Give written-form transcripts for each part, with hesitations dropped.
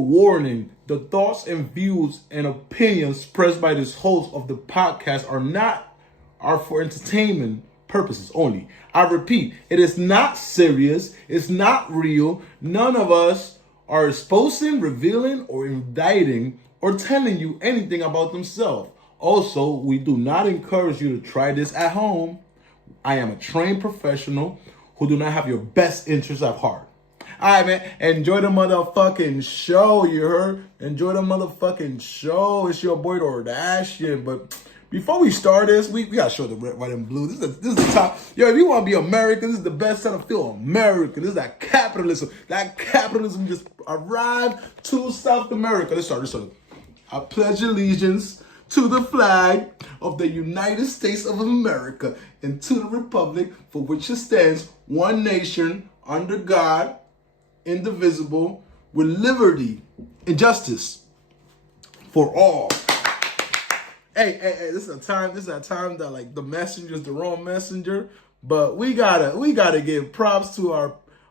Warning. The thoughts and views and opinions expressed by this host of the podcast are for entertainment purposes only. I repeat, it is not serious. It's not real. None of us are exposing, revealing, or indicting or telling you anything about themselves. Also, we do not encourage you to try this at home. I am a trained professional who do not have your best interests at heart. All right, man. Enjoy the motherfucking show, you heard? Enjoy the motherfucking show. It's your boy, Dordashian. But before we start this, we got to show the red, white, and blue. This is the top. Yo, if you want to be American, this is the best time to feel American. This is that capitalism. That capitalism just arrived to South America. Let's start. I pledge allegiance to the flag of the United States of America and to the republic for which it stands, one nation, under God, indivisible, with liberty and justice for all. Hey, this is a time that like the messenger's the wrong messenger, but we gotta give props to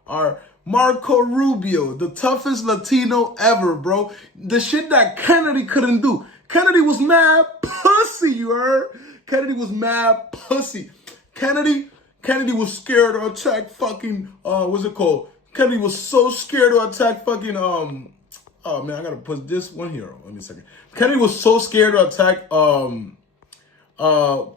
our Marco Rubio, the toughest Latino ever, bro. The shit that Kennedy couldn't do. Kennedy was mad pussy, you heard? Kennedy was mad pussy. Kennedy was scared to attack fucking, what's it called? Kennedy was so scared to attack fucking, oh man, I gotta put this one here. Let me a second. Kennedy was so scared to attack,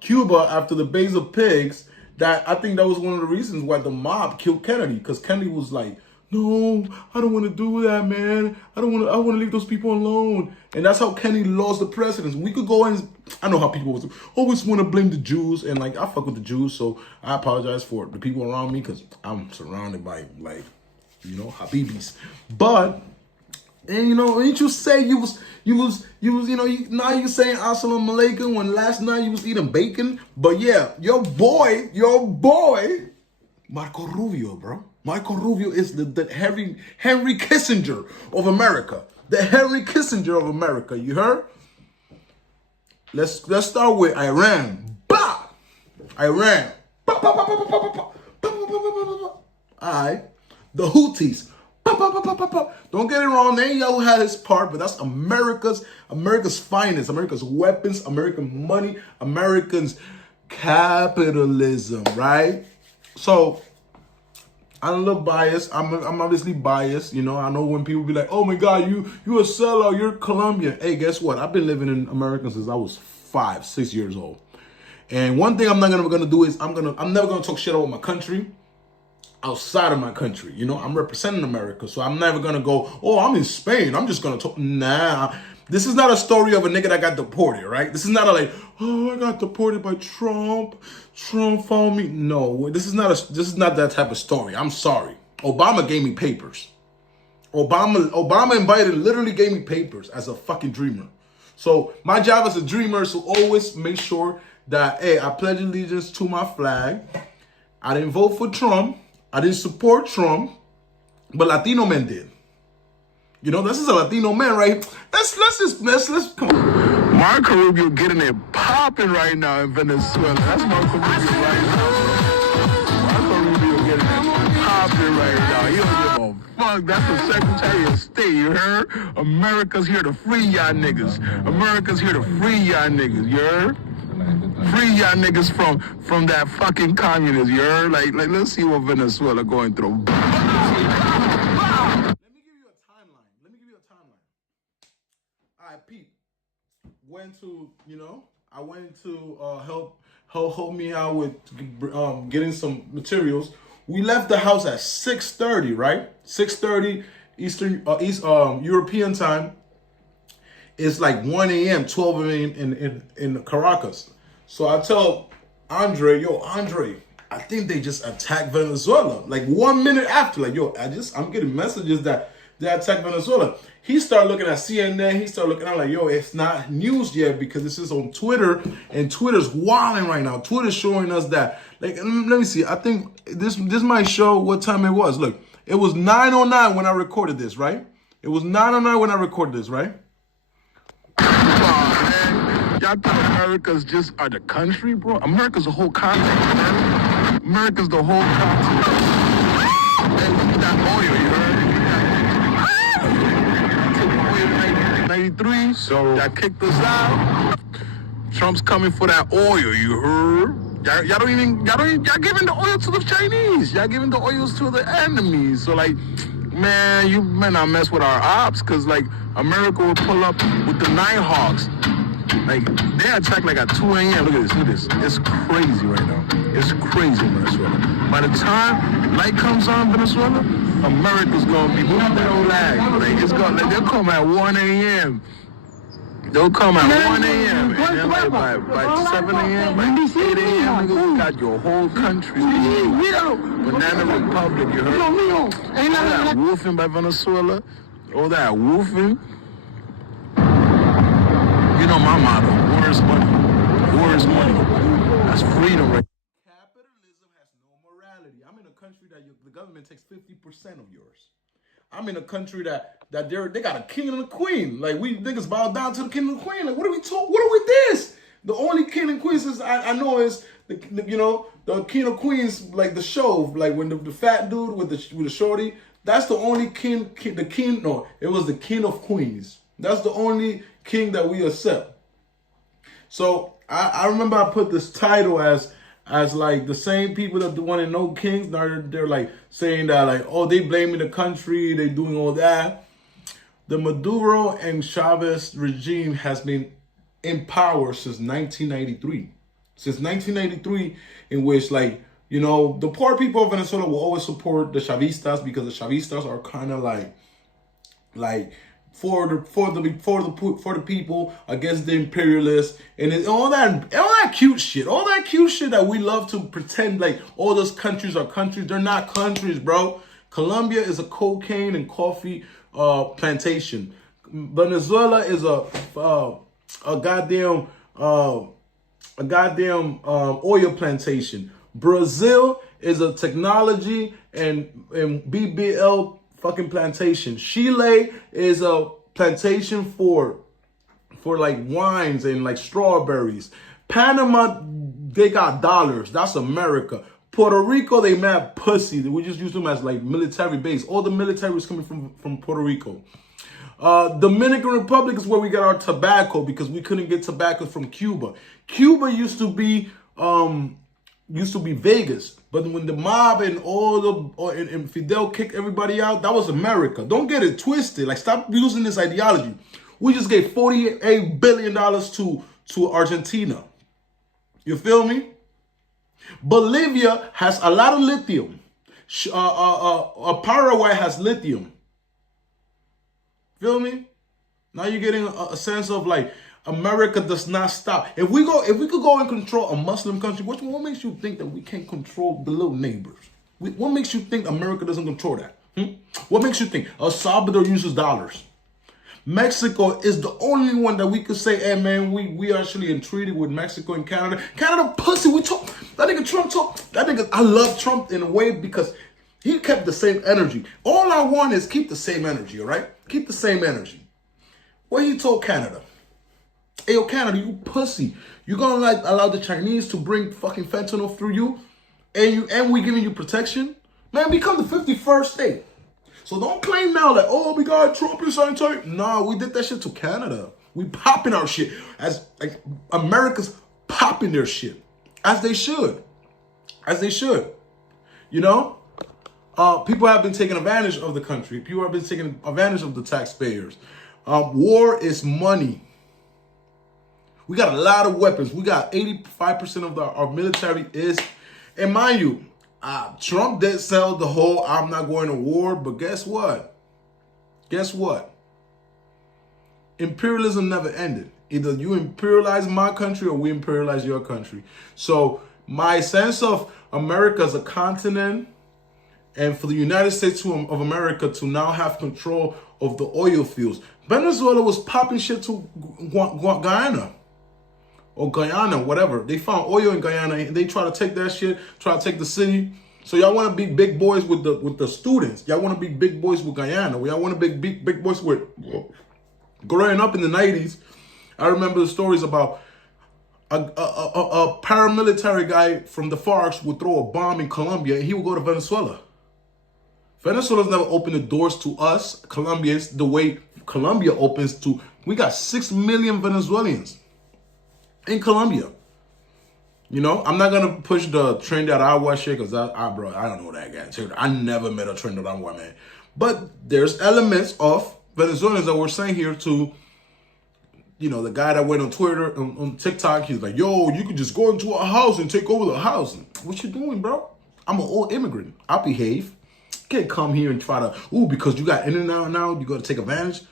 Cuba after the Bays of Pigs that I think that was one of the reasons why the mob killed Kennedy. Because Kennedy was like, no, I don't want to do that, man. I want to leave those people alone. And that's how Kennedy lost the presidency. We could go and, I know how people always want to blame the Jews. And like, I fuck with the Jews. So I apologize for the people around me because I'm surrounded by like, Habibis. But, and ain't you say you was now you saying assalamu alaikum when last night you was eating bacon? But yeah, your boy, Marco Rubio, bro. Marco Rubio is the Henry Kissinger of America. The Henry Kissinger of America, you heard? Let's start with Iran. Bah! Iran. Bah, bah, bah, bah, bah, bah, bah, bah, bah. All right. The Houthis. Bah, bah, bah, bah, bah, bah. Don't get it wrong. Netanyahu had his part, but that's America's finest, America's weapons, American money, Americans' capitalism, right? So I'm a little biased. I'm obviously biased. I know when people be like, oh my God, you a sellout, you're Colombian. Hey, guess what? I've been living in America since I was 5-6 years old. And one thing I'm not gonna do is I'm never gonna talk shit about my country outside of my country. I'm representing America. So I'm never gonna go, oh, I'm in Spain, I'm just gonna talk. Nah. This is not a story of a nigga that got deported, right? This is not I got deported by Trump. Trump found me. No, this is not that type of story. I'm sorry. Obama gave me papers. Obama and Biden literally gave me papers as a fucking dreamer. So my job as a dreamer is to always make sure that, hey, I pledge allegiance to my flag. I didn't vote for Trump. I didn't support Trump, but Latino men did. This is a Latino man, right? Let's come on. Marco Rubio getting it popping right now in Venezuela. That's Marco Rubio right now. Marco Rubio getting it popping right now. He don't give a fuck. That's the Secretary of State, you heard? America's here to free y'all niggas. America's here to free y'all niggas, you heard? Free y'all niggas from that fucking communism, you heard? Like let's see what Venezuela going through. Pete I went to help me out with getting some materials. We left the house at 6:30, right? 6:30 Eastern European time. It's like 1 a.m., 12 a.m. in Caracas. So I tell Andre, I think they just attacked Venezuela. Like 1 minute after, I'm getting messages that they attacked Venezuela. He started looking at CNN. I'm like, yo, it's not news yet because this is on Twitter, and Twitter's wilding right now. Twitter's showing us that. Let me see. I think this might show what time it was. Look, it was 9:09 when I recorded this, right? It was 9:09 when I recorded this, right? Y'all thought America's just the country, bro? America's the whole continent, man. America's the whole continent. Hey, look at that oil, you heard? 1993. So y'all kicked us out. Trump's coming for that oil, you heard? Y'all giving the oil to the Chinese. Y'all giving the oils to the enemies. So like, man, you better not mess with our ops, cause like America will pull up with the Nighthawks. Like they attack like at 2 a.m. Look at this. It's crazy right now. It's crazy in Venezuela. By the time light comes on Venezuela, America's gonna be moving no lag. Like it's gonna they'll come at 1 a.m. They'll come at 1 a.m. and then like by 7 a.m., by 8 a.m., nigga, we got your whole country. Banana Republic, you heard? All that woofing by Venezuela, all that woofing. You know my motto, war is money. War is money. That's freedom right. Capitalism has no morality. I'm in a country that the government takes 50% of yours. I'm in a country that they got a king and a queen. Like we niggas bow down to the king and the queen. Like what are we talking? What are we this? The only king and queens I know is the king of queens, like the show, like when the fat dude with the shorty. That's the only king. The king. No, it was the king of queens. That's the only king that we accept. So I remember I put this title as like the same people that want to know kings. Now they're like saying that like, oh, they blaming the country, they doing all that. The Maduro and Chavez regime has been in power since 1993. Since 1993, in which like, you know, the poor people of Venezuela will always support the Chavistas because the Chavistas are kind of like for the people against the imperialists and all that cute shit. All that cute shit that we love to pretend like all those countries are countries. They're not countries, bro. Colombia is a cocaine and coffee plantation. Venezuela is a goddamn oil plantation. Brazil is a technology and BBL fucking plantation. Chile is a plantation for like wines and like strawberries. Panama, they got dollars. That's America. Puerto Rico, they mad pussy. We just use them as like military base. All the military is coming from Puerto Rico. Dominican Republic is where we got our tobacco because we couldn't get tobacco from Cuba. Cuba used to be Vegas, but when the mob and and Fidel kicked everybody out, that was America. Don't get it twisted. Like, stop using this ideology. We just gave $48 billion to Argentina. You feel me? Bolivia has a lot of lithium. Paraguay has lithium. Feel me? Now you're getting a sense of like America does not stop. If we could go and control a Muslim country, what makes you think that we can't control the little neighbors? What makes you think America doesn't control that? What makes you think El Salvador uses dollars? Mexico is the only one that we could say, hey man, we actually in treaty with Mexico and Canada. Canada pussy, we talk. That nigga Trump talk. That nigga, I love Trump in a way because he kept the same energy. All I want is keep the same energy, all right? Keep the same energy. What he told Canada. Hey, yo, Canada, you pussy. You gonna like allow the Chinese to bring fucking fentanyl through you? And we giving you protection? Man, become the 51st state. So don't claim now that, oh, we got Trump and sanitary. Nah, we did that shit to Canada. We popping our shit. As like America's popping their shit. As they should. As they should. You know? People have been taking advantage of the country. People have been taking advantage of the taxpayers. War is money. We got a lot of weapons. We got 85% of our military is, and mind you, Trump did sell the whole I'm not going to war, but guess what? Guess what? Imperialism never ended. Either you imperialize my country or we imperialize your country. So my sense of America as a continent and for the United States of America to now have control of the oil fields. Venezuela was popping shit to Guyana. Or Guyana, whatever. They found oil in Guyana and they try to take that shit, try to take the city. So y'all want to be big boys with the students. Y'all want to be big boys with Guyana. Y'all want to be big boys with... Growing up in the 90s, I remember the stories about a paramilitary guy from the FARC would throw a bomb in Colombia and he would go to Venezuela. Venezuela's never opened the doors to us, Colombians, the way Colombia opens to, we got 6 million Venezuelans in Colombia. You know, I'm not gonna push the Trinidad Agua shit because bro, I don't know that guy. I never met a Trinidad Agua man. But there's elements of Venezuelans that we're saying here to, you know, the guy that went on Twitter, on TikTok, he's like, yo, you could just go into a house and take over the house. What you doing, bro? I'm an old immigrant. I behave. Can't come here and try to, because you got in and out now, you got to take advantage.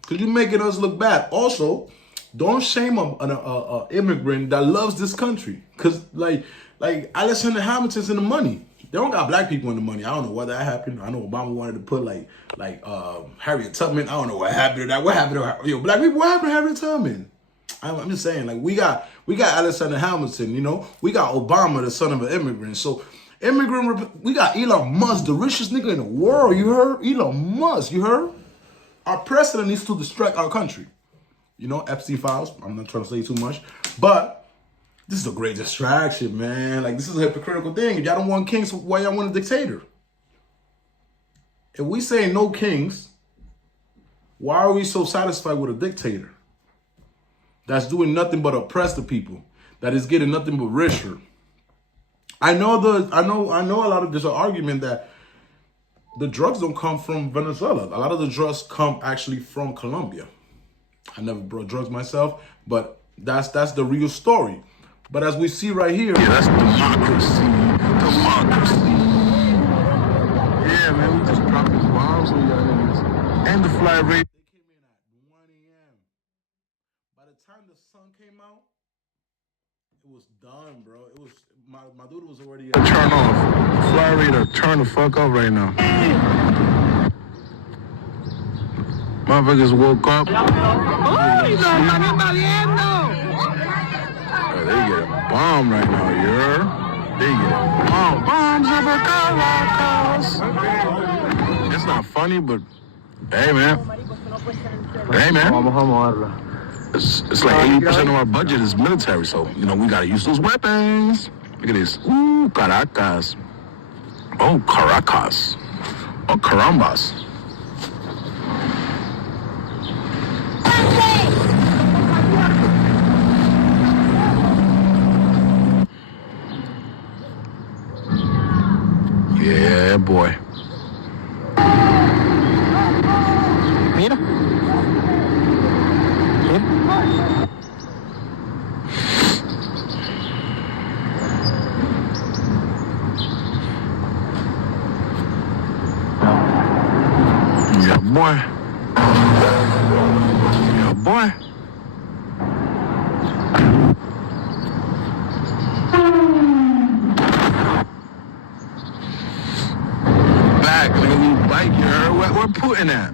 Because you're making us look bad. Also, don't shame an immigrant that loves this country. Because, like Alexander Hamilton's in the money. They don't got black people in the money. I don't know why that happened. I know Obama wanted to put, like Harriet Tubman. I don't know what happened to that. What happened to black people? What happened to Harriet Tubman? I'm just saying, like, we got Alexander Hamilton, you know? We got Obama, the son of an immigrant. So, we got Elon Musk, the richest nigga in the world, you heard? Elon Musk, you heard? Our president needs to distract our country. You know, Epstein files. I'm not trying to say too much. But this is a great distraction, man. Like, this is a hypocritical thing. If y'all don't want kings, why y'all want a dictator? If we say no kings, why are we so satisfied with a dictator that's doing nothing but oppress the people, that is getting nothing but richer? I know a lot of, there's an argument that the drugs don't come from Venezuela. A lot of the drugs come actually from Colombia. I never brought drugs myself, but that's the real story. But as we see right here, Yeah, that's democracy. Democracy. Yeah, man, we just dropped these bombs on y'all niggas. And the flight rate. they came in at 1 a.m. By the time the sun came out, it was done, bro. It was, my dude was already at Turn off. Fly rate turn the fuck up right now. Motherfuckers woke up. They get bombed right now, you heard? They get bombed. Bombs over Caracas. It's not funny, but hey, man. Hey, man. It's like 80% of our budget is military, so, you know, we gotta use those weapons. Look at this. Ooh, Caracas. Oh, Caracas. Oh, Carambas. Yeah, boy. Mira. Yeah, boy. Yeah, boy. Back, nigga, we bike, you heard? Where Putin at?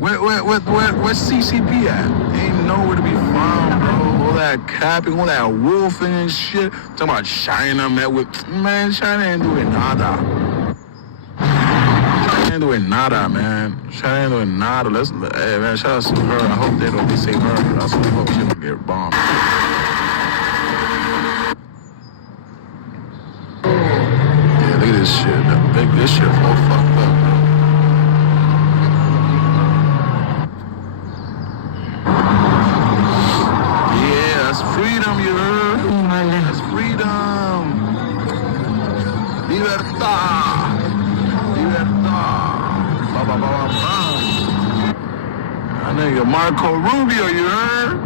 Where's CCP at? Ain't nowhere to be found, bro. All that capping, all that wolfing and shit. Talking about China, man, China ain't doing nada. China ain't doing nada, man. China ain't doing nada. Hey, man, shout out to her. I hope they don't save her. I also hope she don't get bombed. Yeah, look at this shit. This shit all fucked up, bro. Yeah, that's freedom, you heard? That's freedom. Libertad. Libertad. Ba ba ba ba ba. That nigga Marco Rubio, you heard?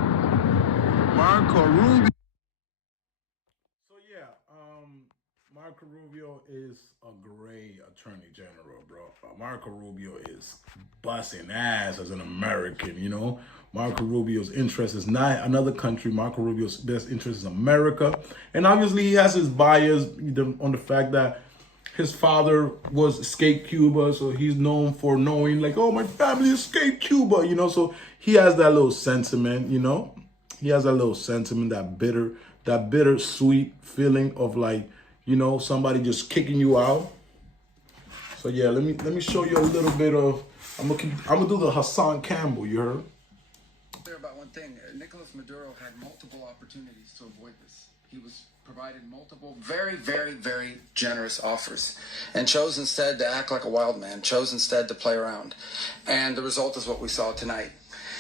Marco Rubio. So yeah, Marco Rubio is a great attorney general, bro. Marco Rubio is busting ass as an American, you know. Marco Rubio's interest is not another country. Marco Rubio's best interest is America. And obviously he has his bias on the fact that his father was escaped Cuba, so he's known for knowing, like, oh, my family escaped Cuba, you know. So he has that little sentiment, you know. He has that little sentiment, that bitter sweet feeling of, like, you know, somebody just kicking you out. So yeah, let me show you a little bit of. I'm gonna do the Hassan Campbell. You heard? Clear about one thing. Nicolas Maduro had multiple opportunities to avoid this. He was provided multiple very, very, very generous offers and chose instead to act like a wild man, chose instead to play around. And the result is what we saw tonight.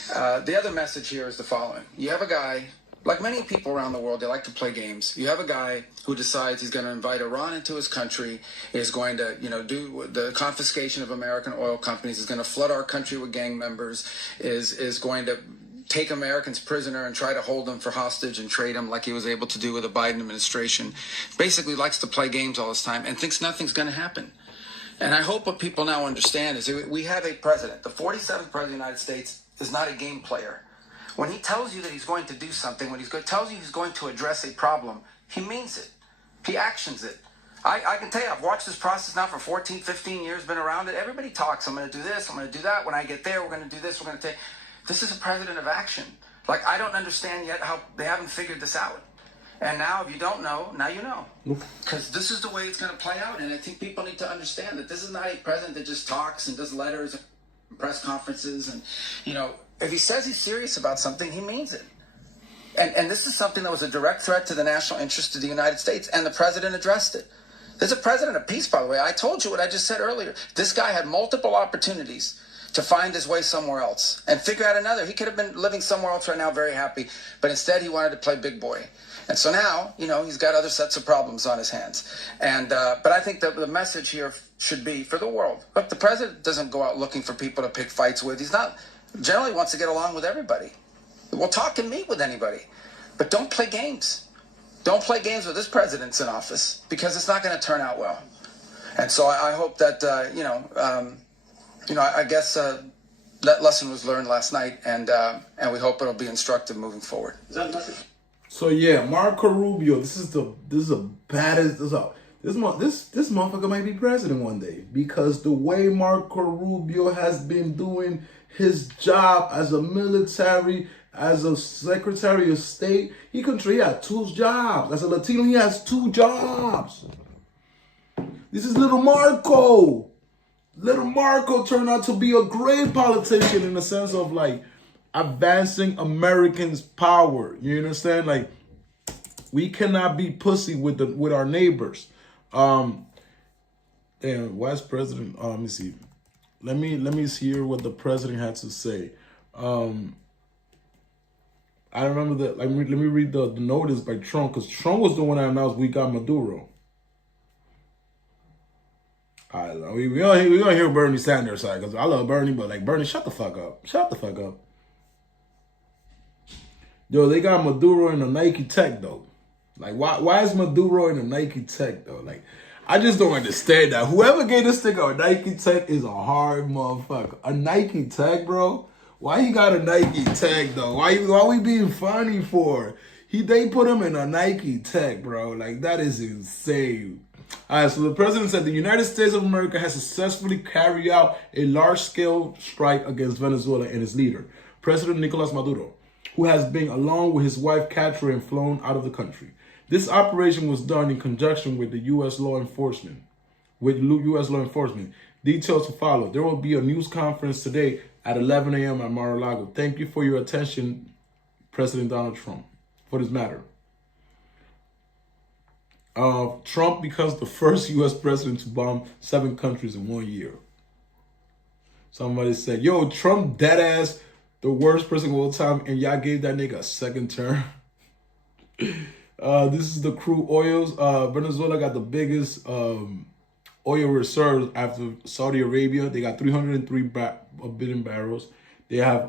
The other message here is the following. You have a guy, like many people around the world, they like to play games. You have a guy who decides he's going to invite Iran into his country, is going to, do the confiscation of American oil companies, is going to flood our country with gang members, is going to take Americans prisoner and try to hold them for hostage and trade them like he was able to do with the Biden administration. Basically likes to play games all this time and thinks nothing's going to happen. And I hope what people now understand is we have a president. The 47th president of the United States is not a game player. When he tells you that he's going to do something, when tells you he's going to address a problem, he means it. He actions it. I can tell you, I've watched this process now for 14, 15 years, been around it. Everybody talks, I'm going to do this, I'm going to do that. When I get there, we're going to do this, we're going to take... This is a president of action. Like, I don't understand yet how they haven't figured this out. And now, if you don't know, now you know. Because this is the way it's going to play out. And I think people need to understand that this is not a president that just talks and does letters and press conferences. And, if he says he's serious about something, he means it. And this is something that was a direct threat to the national interest of the United States. And the president addressed it. There's a president of peace, by the way. I told you what I just said earlier. This guy had multiple opportunities to find his way somewhere else and figure out another. He could have been living somewhere else right now, very happy, but instead he wanted to play big boy. And so now, he's got other sets of problems on his hands. And but I think that the message here should be for the world. Look, the president doesn't go out looking for people to pick fights with. He's not, generally wants to get along with everybody. We'll talk and meet with anybody, but don't play games. Don't play games with this president's in office because it's not going to turn out well. And so I hope that, I guess that lesson was learned last night, and we hope it'll be instructive moving forward. Is that a message? So yeah, Marco Rubio, this is the baddest. This motherfucker might be president one day because the way Marco Rubio has been doing his job as a military, as a Secretary of State, he had 2 jobs. As a Latino, he has 2 jobs. This is little Marco. Little Marco turned out to be a great politician in the sense of like advancing Americans' power. You understand? Like, we cannot be pussy with our neighbors. Damn, Vice President. Let me see. Let me hear what the president had to say. I remember that. Let me read the notice by Trump, because Trump was the one that announced we got Maduro. We gonna hear Bernie Sanders side, because I love Bernie, but like, Bernie, shut the fuck up. Shut the fuck up. Yo, they got Maduro in a Nike Tech though. Like, why is Maduro in a Nike Tech though? Like, I just don't understand that. Whoever gave this nigga a Nike Tech is a hard motherfucker. A Nike Tech, bro? Why he got a Nike Tech though? Why we being funny for? They put him in a Nike Tech, bro. Like, that is insane. All right, so the president said the United States of America has successfully carried out a large-scale strike against Venezuela and its leader, President Nicolas Maduro, who has been, along with his wife, captured and flown out of the country. This operation was done in conjunction with the U.S. law enforcement. Details to follow. There will be a news conference today at 11 a.m. at Mar-a-Lago. Thank you for your attention, President Donald Trump, for this matter. Trump becomes the first U.S. president to bomb 7 countries in 1 year. Somebody said, yo, Trump dead ass the worst president of all time, and y'all gave that nigga a second term. This is the crude oils. Venezuela got the biggest oil reserves after Saudi Arabia. They got 303 billion barrels. They have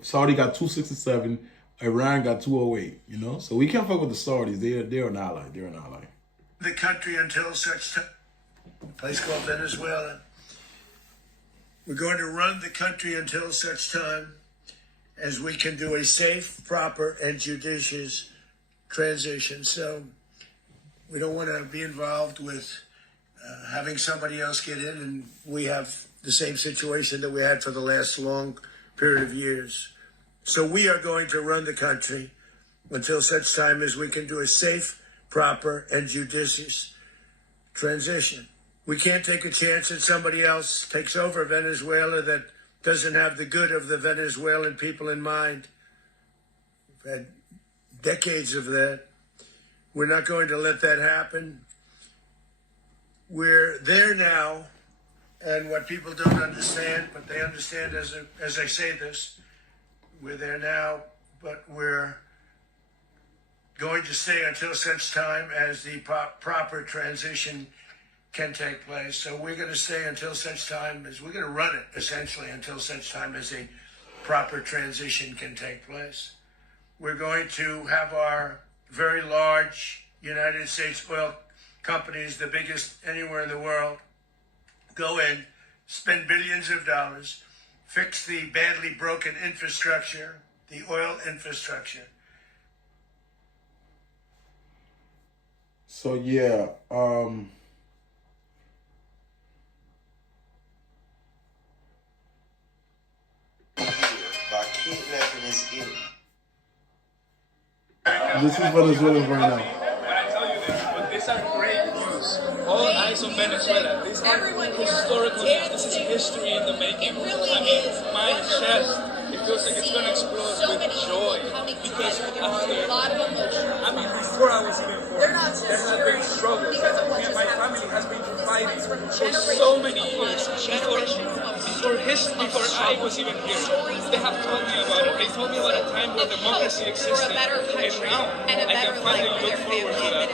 Saudi got 267. Iran got 208, So we can't fuck with the Saudis. They're an ally. They're an ally. The country until such time, a place called Venezuela. We're going to run the country until such time as we can do a safe, proper, and judicious transition. So we don't want to be involved with having somebody else get in, and we have the same situation that we had for the last long period of years. So we are going to run the country until such time as we can do a safe, proper, and judicious transition. We can't take a chance that somebody else takes over Venezuela that doesn't have the good of the Venezuelan people in mind. We've had decades of that. We're not going to let that happen. We're there now, and what people don't understand, but they understand as I say this, we're there now, but we're going to stay until such time as the proper transition can take place. So we're going to stay until such time as we're going to run it essentially until such time as a proper transition can take place. We're going to have our very large United States oil companies, the biggest anywhere in the world, go in, spend billions of dollars, fix the badly broken infrastructure, the oil infrastructure. So yeah, by kidnapping his enemy. this is Venezuela right now. When I tell you this, but these are great news. All eyes on Venezuela. These are historical news. This is history in the making. I mean, my chest, it feels like it's going to explode with joy. Because after, I mean, before I was even born, there have been struggles. And my family has been fighting for so many years. Before I was even here, they have told me about it. They told me about a time where democracy existed, and now I can finally look forward to that.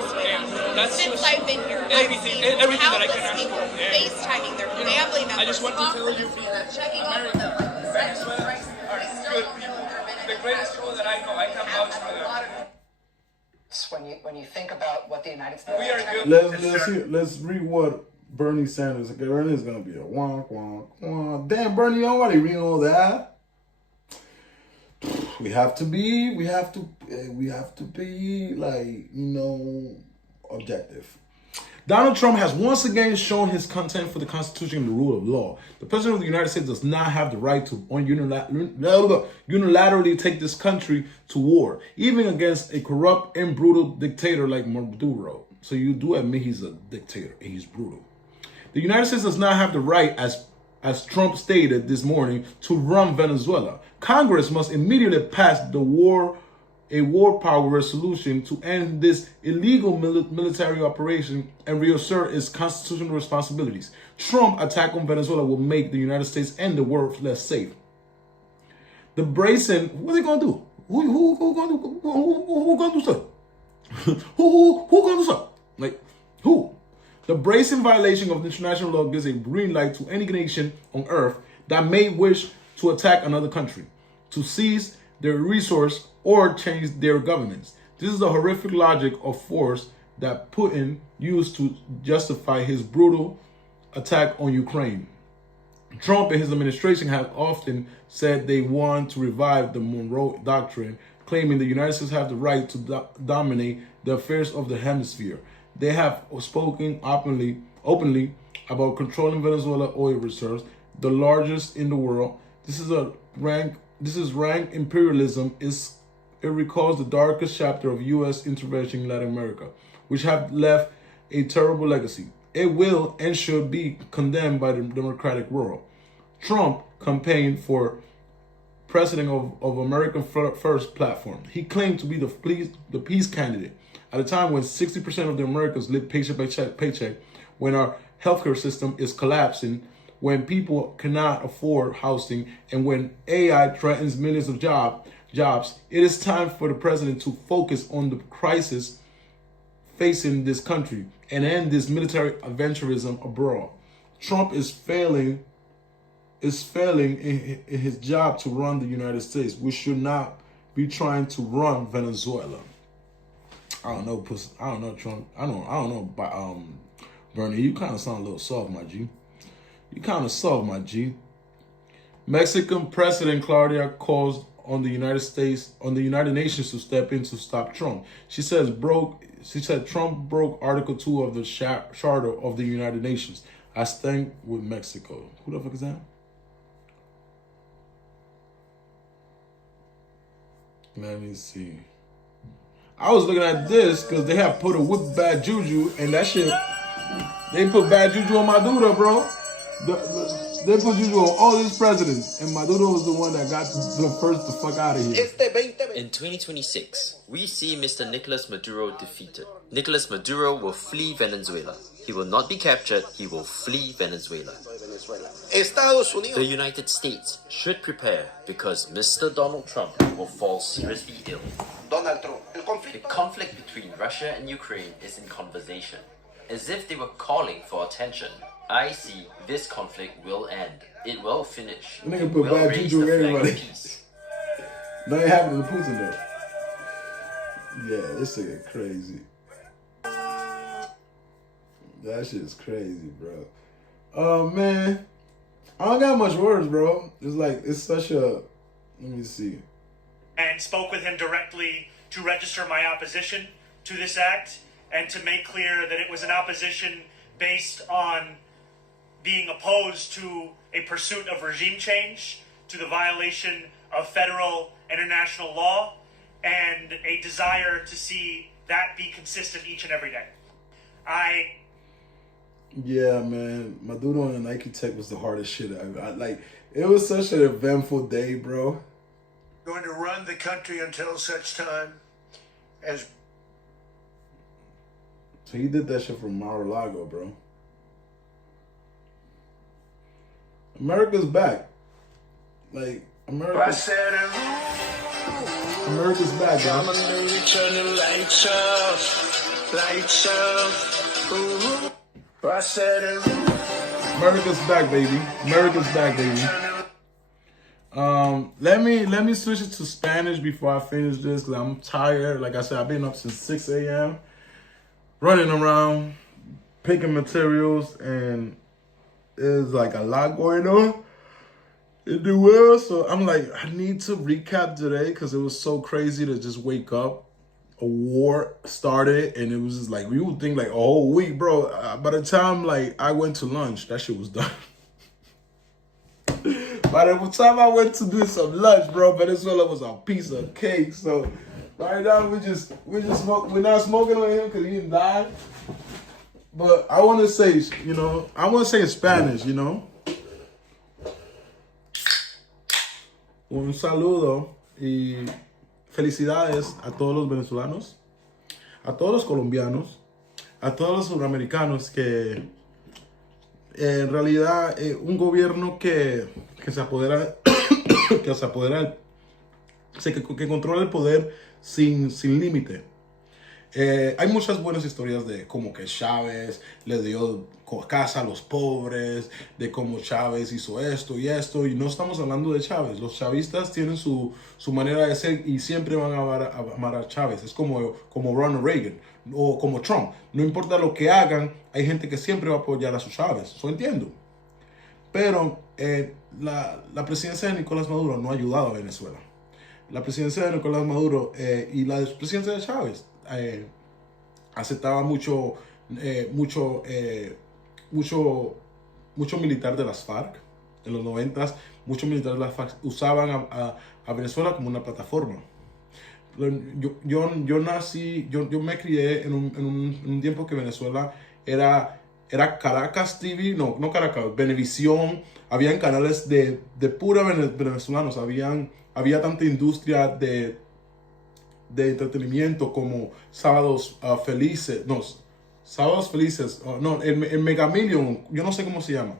And that's just everything that I can ask for. FaceTiming their family members. I just want to tell you, America, Venezuela are good people. The greatest people that I know, I can vouch for them. When you think about what the United States, We are good. Let's read what Bernie Sanders. Okay, Bernie's gonna be a wonk wonk wonk. Damn, Bernie, nobody read all that. We have to be like, objective. Donald Trump has once again shown his contempt for the Constitution and the rule of law. The President of the United States does not have the right to unilaterally take this country to war, even against a corrupt and brutal dictator like Maduro. So you do admit he's a dictator and he's brutal. The United States does not have the right, as Trump stated this morning, to run Venezuela. Congress must immediately pass a war power resolution to end this illegal military operation and reassert its constitutional responsibilities. Trump attack on Venezuela will make the United States and the world less safe. The brazen, what are they gonna do? Who gonna do stuff? Who gonna do stuff? Like who? The brazen violation of international law gives a green light to any nation on earth that may wish to attack another country, to seize their resource or change their governance. This is the horrific logic of force that Putin used to justify his brutal attack on Ukraine. Trump and his administration have often said they want to revive the Monroe Doctrine, claiming the United States have the right to dominate the affairs of the hemisphere. They have spoken openly about controlling Venezuela oil reserves, the largest in the world. This is rank imperialism. It recalls the darkest chapter of U.S. intervention in Latin America, which have left a terrible legacy. It will and should be condemned by the democratic world. Trump campaigned for president of American First platform. He claimed to be the peace candidate at a time when 60% of the Americans live paycheck by paycheck, when our healthcare system is collapsing, when people cannot afford housing, and when AI threatens millions of jobs. It is time for the president to focus on the crisis facing this country and end this military aventurism abroad. Trump is failing in his job to run the United States. We should not be trying to run Venezuela. I don't know, Trump. I don't know, but Bernie, you kind of sound a little soft, my G. You kind of soft, my G. Mexican President Claudia calls on the United Nations to step in to stop Trump. She said Trump broke Article 2 of the Charter of the United Nations. I stand with Mexico. Who the fuck is that? Let me see. I was looking at this because they have put a whip bad juju, and that shit, they put bad juju on Maduro, bro. They put you on all these presidents, and Maduro was the one that got the first the fuck out of here. In 2026, we see Mr. Nicolas Maduro defeated. Nicolas Maduro will flee Venezuela. He will not be captured, he will flee Venezuela. The United States should prepare because Mr. Donald Trump will fall seriously ill. The conflict between Russia and Ukraine is in conversation. As if they were calling for attention. I see this conflict will end. It will finish. Nigga It put will bad raise juju the on flag everybody. of peace. Nothing happened to Putin though. Yeah, this nigga crazy. That shit is crazy, bro. Oh man, I don't got much words, bro. It's like it's such a. Let me see. And spoke with him directly to register my opposition to this act and to make clear that it was an opposition based on being opposed to a pursuit of regime change, to the violation of federal international law, and a desire to see that be consistent each and every day. Yeah, man. Maduro and Nike Tech was the hardest shit I like. It was such an eventful day, bro. Going to run the country until such time as. So he did that shit from Mar-a-Lago, bro. America's back. Like, America's back, bro. America's back, baby. America's back, baby. Let me switch it to Spanish before I finish this because I'm tired. Like I said, I've been up since 6 a.m. running around, picking materials, and there's like a lot going on in the world. So I'm like, I need to recap today because it was so crazy to just wake up. A war started, and it was just like, we would think like a whole week, bro. By the time like I went to lunch, that shit was done. By the time I went to do some lunch, bro, Venezuela was a piece of cake. So right now we're not smoking on him because he didn't die. But I want to say, I want to say in Spanish, Un saludo y felicidades a todos los venezolanos, a todos los colombianos, a todos los sudamericanos que en realidad un gobierno que se apodera, que controla el poder sin límite. Hay muchas buenas historias de cómo que Chávez le dio casa a los pobres, de cómo Chávez hizo esto, y no estamos hablando de Chávez. Los chavistas tienen su manera de ser y siempre van a amar a Chávez. Es como Ronald Reagan o como Trump. No importa lo que hagan, hay gente que siempre va a apoyar a su Chávez. Eso entiendo. Pero la presidencia de Nicolas Maduro no ha ayudado a Venezuela. La presidencia de Nicolas Maduro y la presidencia de Chávez aceptaba mucho militar de las FARC. En los 90s, muchos militares de las FARC usaban a Venezuela como una plataforma. Yo nací, yo me crié en un tiempo que Venezuela era Caracas TV, no Caracas, Venevisión. Habían canales de pura venezolanos. Había tanta industria de entretenimiento como Sábados Felices, el Mega Million, yo no sé cómo se llama.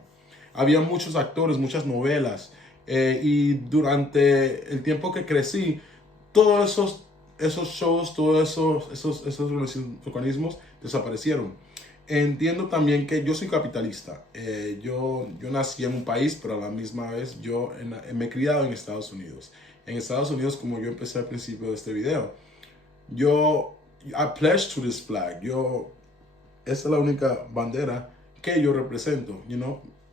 Había muchos actores, muchas novelas, y durante el tiempo que crecí, todos esos shows, todos esos organismos desaparecieron. Entiendo también que yo soy capitalista. Yo nací en un país, pero a la misma vez me he criado en Estados Unidos. En Estados Unidos, como yo empecé al principio de este video, I pledge to this flag. Esa es la única bandera que yo represento.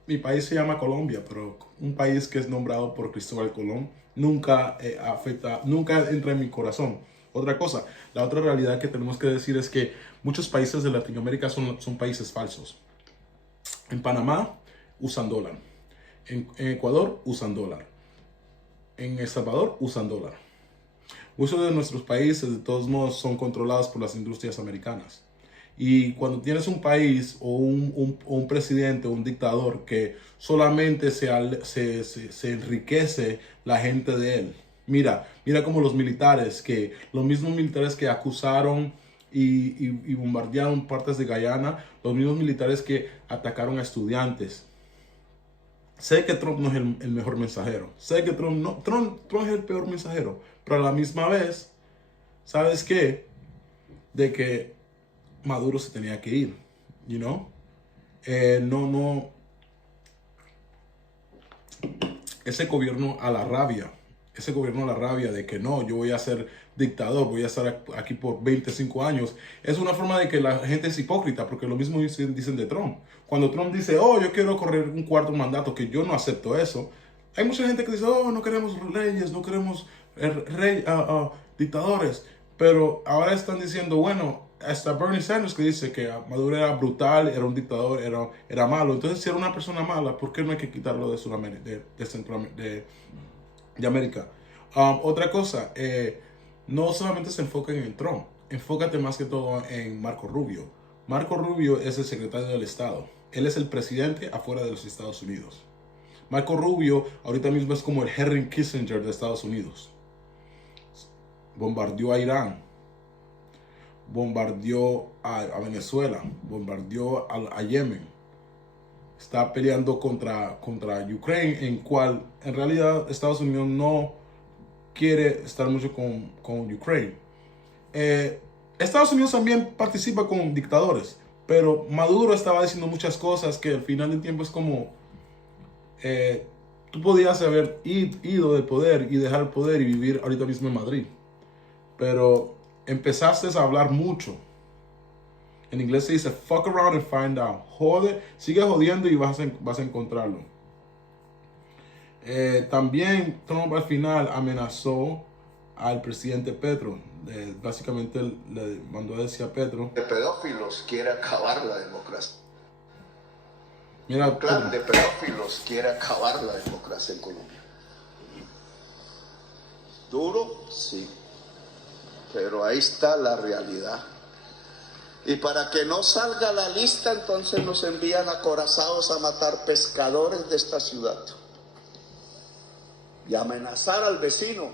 Mi país se llama Colombia, pero un país que es nombrado por Cristóbal Colón nunca entra en mi corazón. Otra cosa, la otra realidad que tenemos que decir es que muchos países de Latinoamérica son países falsos. En Panamá usan dólar. En Ecuador usan dólar. En El Salvador usan dólar. Muchos de nuestros países, de todos modos, son controlados por las industrias americanas. Y cuando tienes un país o un presidente o un dictador que solamente se enriquece la gente de él. Mira como los mismos militares que acusaron y bombardearon partes de Guyana, los mismos militares que atacaron a estudiantes. Sé que Trump no es el mejor mensajero. Sé que Trump es el peor mensajero. Pero a la misma vez, ¿sabes qué? De que Maduro se tenía que ir. You know? Ese gobierno a la rabia. Ese gobierno a la rabia de que no, yo voy a ser dictador, voy a estar aquí por 25 años. Es una forma de que la gente es hipócrita, porque lo mismo dicen de Trump. Cuando Trump dice, oh, yo quiero correr un cuarto mandato, que yo no acepto eso. Hay mucha gente que dice, oh, no queremos reyes, no queremos dictadores. Pero ahora están diciendo, bueno, hasta Bernie Sanders que dice que Maduro era brutal, era un dictador, era malo. Entonces, si era una persona mala, ¿por qué no hay que quitarlo de Sudamérica, de América? Otra cosa, no solamente se enfoquen en Trump, enfócate más que todo en Marco Rubio. Marco Rubio es el secretario del Estado. Él es el presidente afuera de los Estados Unidos. Marco Rubio ahorita mismo es como el Henry Kissinger de Estados Unidos. Bombardeó a Irán, bombardeó a Venezuela, bombardeó a Yemen. Está peleando contra Ucrania, en cual en realidad Estados Unidos no quiere estar mucho con Ucrania. Estados Unidos también participa con dictadores, pero Maduro estaba diciendo muchas cosas que al final del tiempo es como tú podías haber ido del poder y dejar el poder y vivir ahorita mismo en Madrid, pero empezaste a hablar mucho. En inglés se dice fuck around and find out. Sigue jodiendo y vas a encontrarlo. También Trump al final amenazó al presidente Petro. Básicamente le mandó a decir a Petro, De pedófilos quiere acabar la democracia. mira, Un clan de pedófilos quiere acabar la democracia en Colombia. Duro, sí. Pero ahí está la realidad. Y para que no salga la lista, entonces nos envían acorazados a matar pescadores de esta ciudad. Y amenazar al vecino,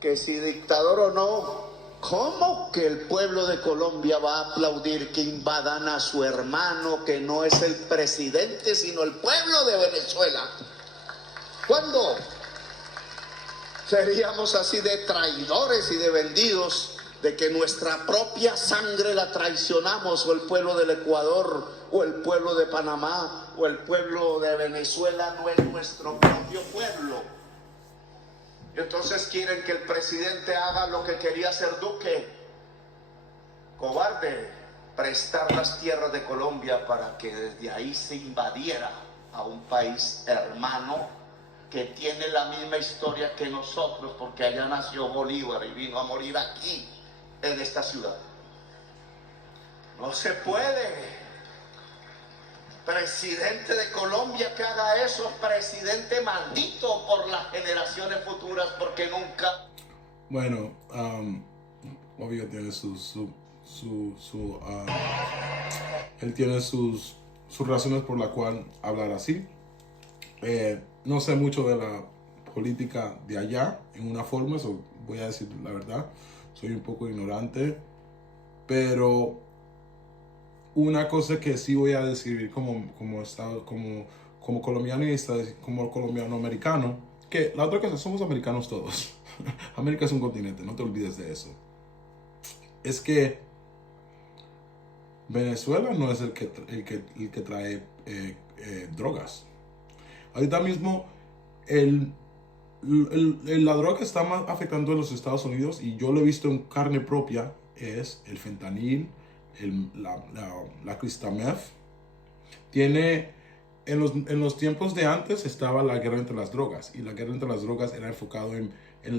que si dictador o no, ¿cómo que el pueblo de Colombia va a aplaudir que invadan a su hermano, que no es el presidente, sino el pueblo de Venezuela? ¿Cuándo? Seríamos así de traidores y de vendidos, de que nuestra propia sangre la traicionamos, o el pueblo del Ecuador, o el pueblo de Panamá, o el pueblo de Venezuela no es nuestro propio pueblo. Y entonces quieren que el presidente haga lo que quería hacer Duque, cobarde, prestar las tierras de Colombia para que desde ahí se invadiera a un país hermano que tiene la misma historia que nosotros, porque allá nació Bolívar y vino a morir aquí, en esta ciudad. No se puede. Presidente de Colombia que haga eso, presidente maldito por las generaciones futuras, porque nunca... Bueno, obvio tiene él tiene sus razones por la cual hablar así. No sé mucho de la política de allá, en una forma, eso voy a decir la verdad. Soy un poco ignorante, pero una cosa que sí voy a describir como colombiano y como colombiano americano, que la otra cosa, somos americanos todos. América es un continente, no te olvides de eso. Es que Venezuela no es el que trae drogas. Ahorita mismo la droga que está más afectando a los Estados Unidos, y yo lo he visto en carne propia, es el fentanil, la crystal meth. En los tiempos de antes estaba la guerra entre las drogas, y la guerra entre las drogas era enfocado en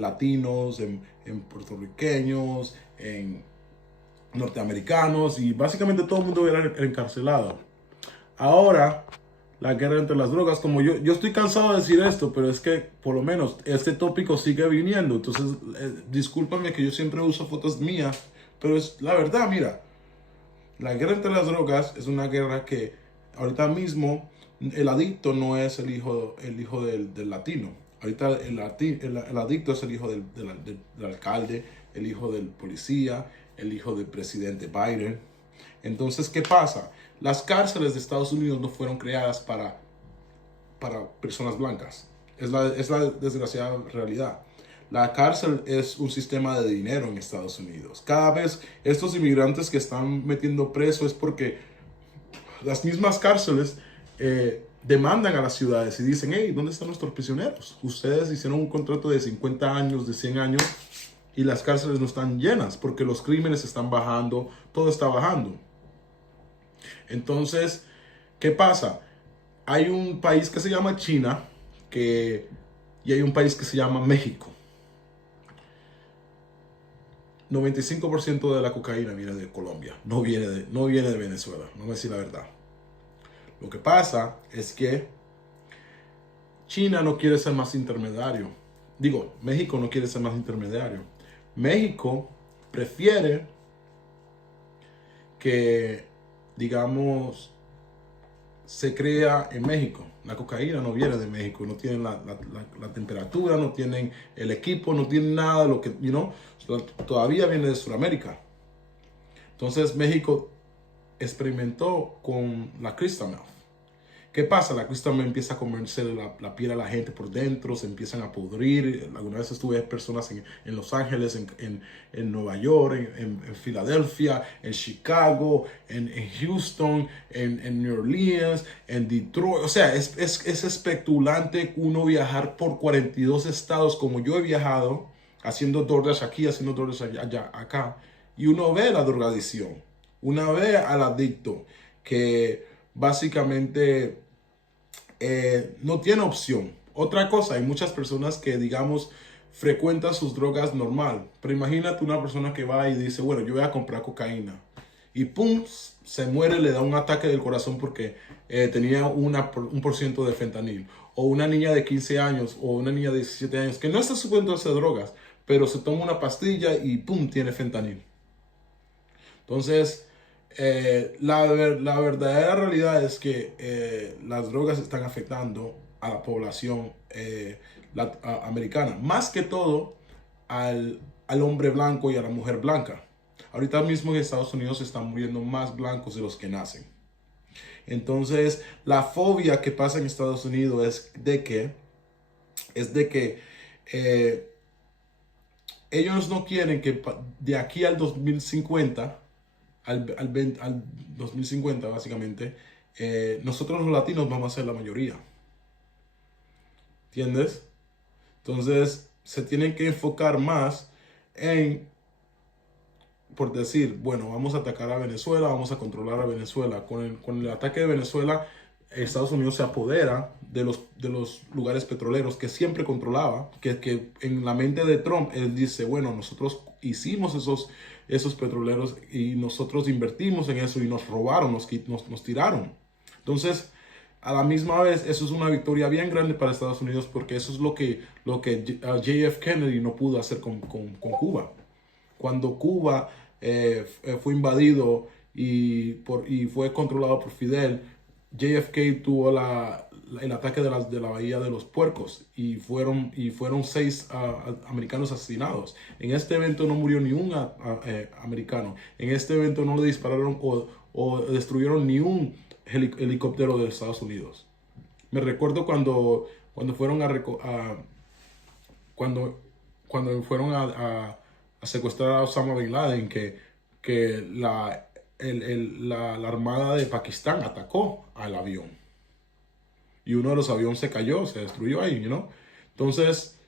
latinos, en puertorriqueños, en norteamericanos, y básicamente todo el mundo era encarcelado. Ahora la guerra entre las drogas, como yo estoy cansado de decir esto, pero es que por lo menos este tópico sigue viniendo. Entonces, discúlpame que yo siempre uso fotos mías, pero es la verdad. Mira, La guerra entre las drogas es una guerra que ahorita mismo el adicto no es el hijo del latino. Ahorita el adicto es el hijo del alcalde, el hijo del policía, el hijo del presidente Biden. Entonces, ¿qué pasa? Las cárceles de Estados Unidos no fueron creadas para personas blancas. Es la desgraciada realidad. La cárcel es un sistema de dinero en Estados Unidos. Cada vez estos inmigrantes que están metiendo presos es porque las mismas cárceles demandan a las ciudades y dicen, hey, ¿dónde están nuestros prisioneros? Ustedes hicieron un contrato de 50 años, de 100 años y las cárceles no están llenas porque los crímenes están bajando, todo está bajando. Entonces, ¿qué pasa? Hay un país que se llama China y hay un país que se llama México. 95% de la cocaína viene de Colombia, no viene de Venezuela, no voy a decir la verdad. Lo que pasa es que China no quiere ser más intermediario. Digo, México no quiere ser más intermediario. México prefiere que, digamos, se crea en México. La cocaína no viene de México, no tienen la temperatura, no tienen el equipo, no tienen nada de lo que, todavía viene de Sudamérica. Entonces México experimentó con la crystal meth. ¿Qué pasa? La crystal meth empieza a comerse la piel a la gente por dentro, se empiezan a pudrir. Alguna vez estuve personas en Los Ángeles, en Nueva York, en Filadelfia, en Chicago, en Houston, en New Orleans, en Detroit. O sea, es especulante uno viajar por 42 estados como yo he viajado, haciendo DoorDash aquí, haciendo DoorDash allá, acá. Y uno ve la drogadicción, uno ve al adicto que básicamente no tiene opción. Otra cosa, hay muchas personas que, digamos, frecuentan sus drogas normal. Pero imagínate una persona que va y dice, bueno, yo voy a comprar cocaína. Y pum, se muere, le da un ataque del corazón porque tenía un % de fentanil. O una niña de 15 años o una niña de 17 años que no está supuesto a hacer drogas, pero se toma una pastilla y pum, tiene fentanil. Entonces, la verdadera realidad es que las drogas están afectando a la población americana, más que todo al hombre blanco y a la mujer blanca. Ahorita mismo en Estados Unidos están muriendo más blancos de los que nacen. Entonces, la fobia que pasa en Estados Unidos es de que ellos no quieren que de aquí al 2050 al 2050 básicamente, nosotros los latinos vamos a ser la mayoría. ¿Entiendes? Entonces se tienen que enfocar más en, por decir, bueno, vamos a atacar a Venezuela, vamos a controlar a Venezuela. Con el ataque de Venezuela, Estados Unidos se apodera de los lugares petroleros que siempre controlaba, que en la mente de Trump, él dice, bueno, nosotros hicimos esos petroleros y nosotros invertimos en eso y nos robaron, nos tiraron. Entonces, a la misma vez, eso es una victoria bien grande para Estados Unidos porque eso es lo que JF Kennedy no pudo hacer con Cuba. Cuando Cuba fue invadido y fue controlado por Fidel, JFK tuvo el ataque de la Bahía de los Puercos y fueron 6 americanos asesinados. En este evento no murió ni un americano. En este evento no le dispararon o destruyeron ni un helicóptero de Estados Unidos. Me recuerdo cuando fueron cuando fueron a secuestrar a Osama Bin Laden, que la Armada de Pakistán atacó al avión. Y uno de los aviones se cayó, se destruyó ahí, Entonces,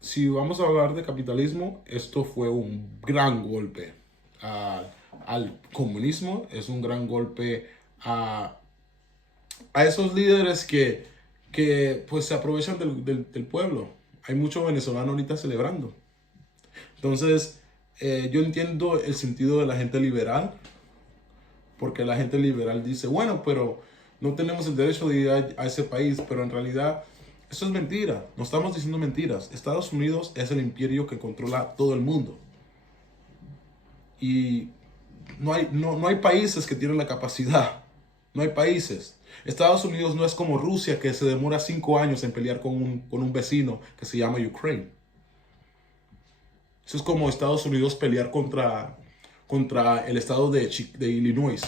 si vamos a hablar de capitalismo, esto fue un gran golpe al comunismo, es un gran golpe a esos líderes que pues se aprovechan del pueblo. Hay muchos venezolanos ahorita celebrando. Entonces, yo entiendo el sentido de la gente liberal, porque la gente liberal dice, bueno, pero no tenemos el derecho de ir a ese país, pero en realidad eso es mentira, no estamos diciendo mentiras. Estados Unidos es el imperio que controla todo el mundo. Y no hay países que tienen la capacidad. No hay países. Estados Unidos no es como Rusia, que se demora 5 años en pelear con un vecino que se llama Ukraine. Eso es como Estados Unidos pelear contra el estado de Illinois.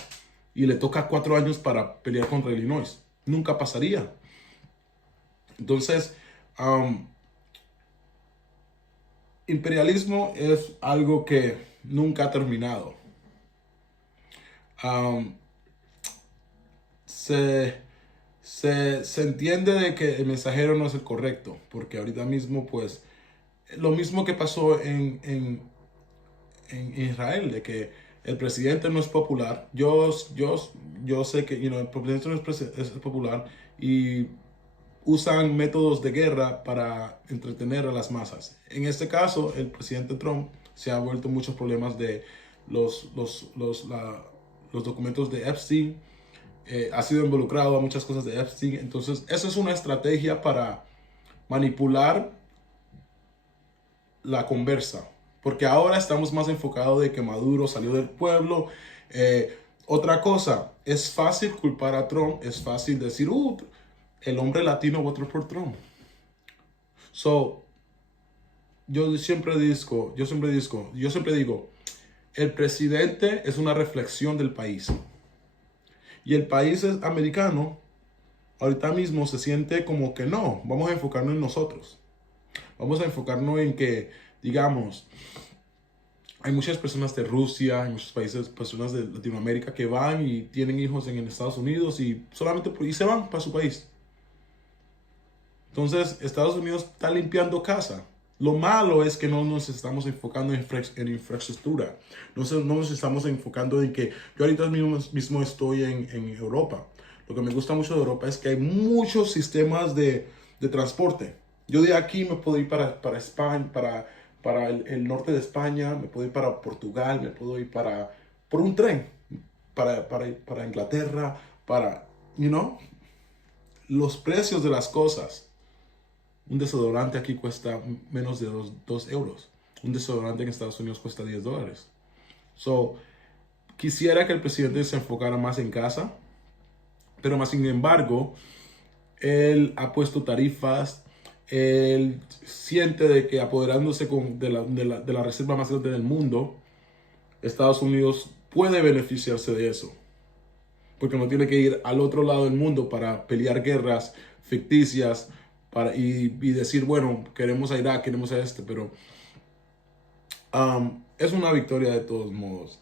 Y le toca 4 años para pelear contra Illinois. Nunca pasaría. Entonces, imperialismo es algo que nunca ha terminado. Se entiende de que el mensajero no es el correcto, porque ahorita mismo, pues, lo mismo que pasó en Israel, de que el presidente no es popular. Yo sé que el presidente no es popular y usan métodos de guerra para entretener a las masas. En este caso, el presidente Trump se ha vuelto muchos problemas de los documentos de Epstein. Ha sido involucrado a muchas cosas de Epstein. Entonces, eso es una estrategia para manipular la conversa. Porque ahora estamos más enfocados de que Maduro salió del pueblo. Otra cosa, es fácil culpar a Trump. Es fácil decir, el hombre latino votó por Trump. Yo siempre digo, el presidente es una reflexión del país. Y el país es americano, ahorita mismo se siente como que no, vamos a enfocarnos en nosotros. Vamos a enfocarnos en que, digamos, hay muchas personas de Rusia, hay muchos países, personas de Latinoamérica que van y tienen hijos en Estados Unidos y se van para su país. Entonces, Estados Unidos está limpiando casa. Lo malo es que no nos estamos enfocando en infraestructura. No nos estamos enfocando en que yo ahorita mismo estoy en Europa. Lo que me gusta mucho de Europa es que hay muchos sistemas de transporte. Yo de aquí me puedo ir para España, para el norte de España, me puedo ir para Portugal, me puedo ir por un tren, para Inglaterra, los precios de las cosas. Un desodorante aquí cuesta menos de 2 euros. Un desodorante en Estados Unidos cuesta $10. Quisiera que el presidente se enfocara más en casa, pero más sin embargo, él ha puesto tarifas, él siente de que apoderándose de la reserva más grande del mundo, Estados Unidos puede beneficiarse de eso. Porque no tiene que ir al otro lado del mundo para pelear guerras ficticias, y decir, bueno, queremos a Irak, queremos a pero es una victoria de todos modos,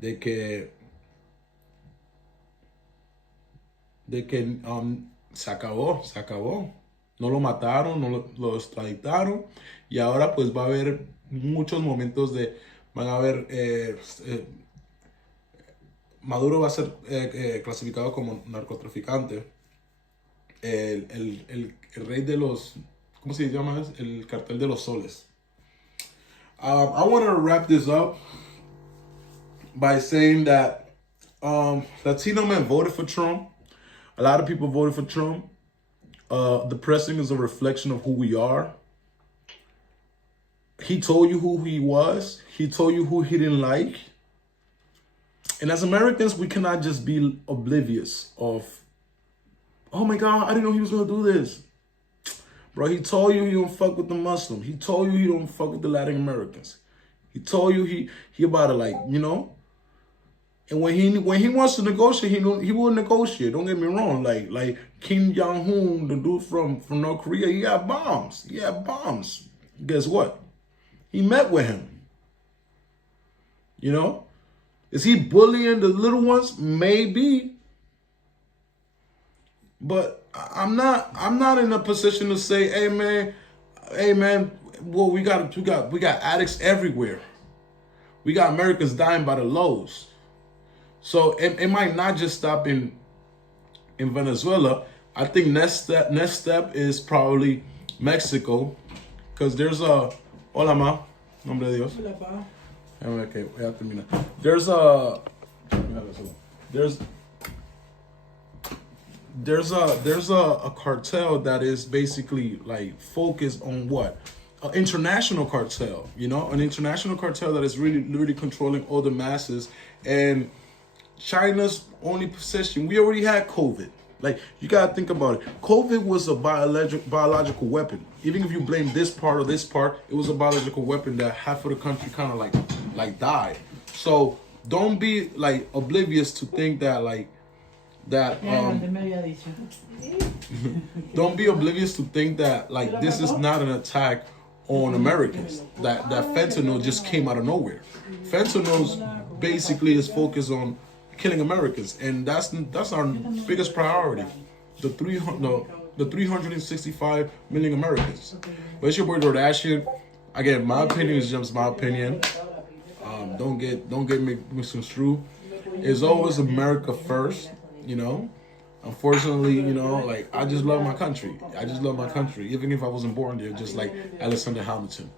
de que se acabó. No lo mataron, no lo extraditaron, y ahora pues va a haber muchos momentos van a haber, Maduro va a ser clasificado como narcotraficante. El rey de los, ¿cómo se llama? El cartel de los soles. I want to wrap this up by saying that Latino men voted for Trump. A lot of people voted for Trump. The president is a reflection of who we are. He told you who he was. He told you who he didn't like. And as Americans, we cannot just be oblivious of, oh my God, I didn't know he was going to do this. Bro, he told you he don't fuck with the Muslims. He told you he don't fuck with the Latin Americans. He told you he about to And when he wants to negotiate, he will negotiate. Don't get me wrong. Like Kim Jong-un, the dude from North Korea, he got bombs. He had bombs. Guess what? He met with him. Is he bullying the little ones? Maybe. But I'm not in a position to say, hey man, well, we got addicts everywhere. We got Americans dying by the lows. So it might not just stop in Venezuela. I think next step is probably Mexico, because there's a hola ma, nombre de Dios. Okay, voy a terminar. There's a cartel that is basically like focused on what? an international cartel, you know, an international cartel that is really controlling all the masses. And China's only position, we already had COVID. Like, you gotta think about it. COVID was a biological weapon. Even if you blame this part or this part, it was a biological weapon that half of the country kind of like died. So don't be like oblivious to think that don't be oblivious to think that like this is not an attack on Americans. That fentanyl just came out of nowhere. Fentanyl basically is focused on killing Americans, and that's our biggest priority. The 365 million Americans. But it's your boy Dordashian. Again, my opinion is just my opinion. Don't get misconstrued. It's always America first, you know. Unfortunately, you know, like, I just love my country. I just love my country, even if I wasn't born there, just like Alexander Hamilton.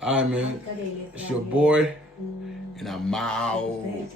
All right, man. It's your boy, and I'm out.